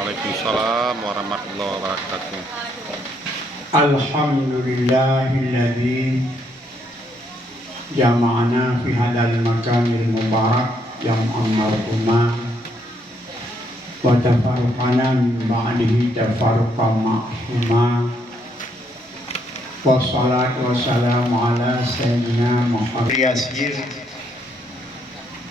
Waalaikumsalam warahmatullahi wabarakatuh. Alhamdulillahilladzi jama'ana fi hadal makanil mubarak jam'an marhuma wa tafarruqana min ba'dihi tafarruqan ma'suma wassalatu wassalamu ala sayyidina Muhammad yasir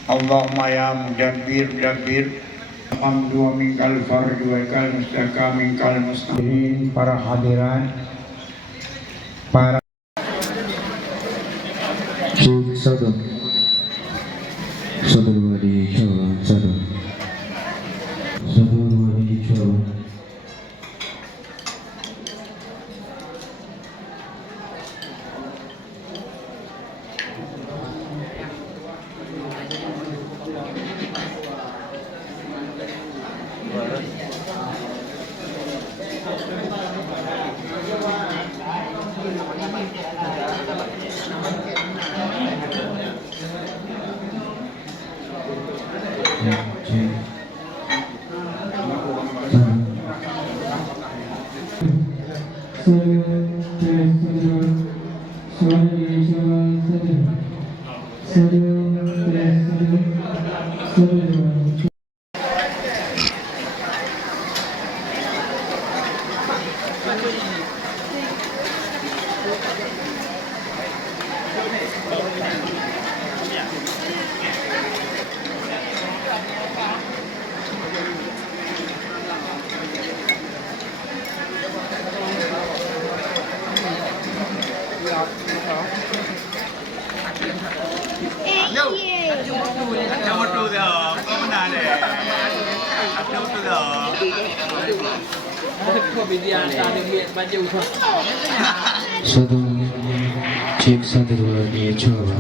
Allahumma ya mudabbir dabbir alhamdu wa minkal fardu wa kal mustaka minkal mustaqirin. Para hadirat, para satu dua dicoba satu dua dicoba. Satu cek satu dua dicoba.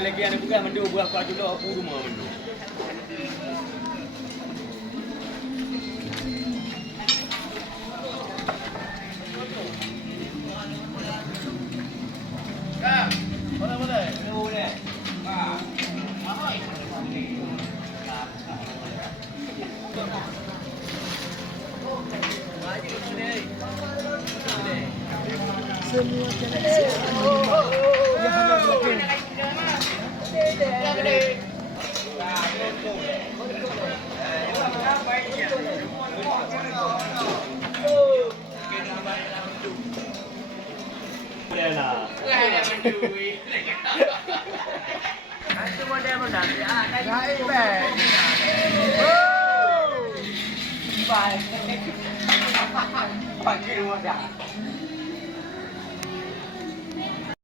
Lagi ada bukan mendu buah kuat juga aku rumah mendu.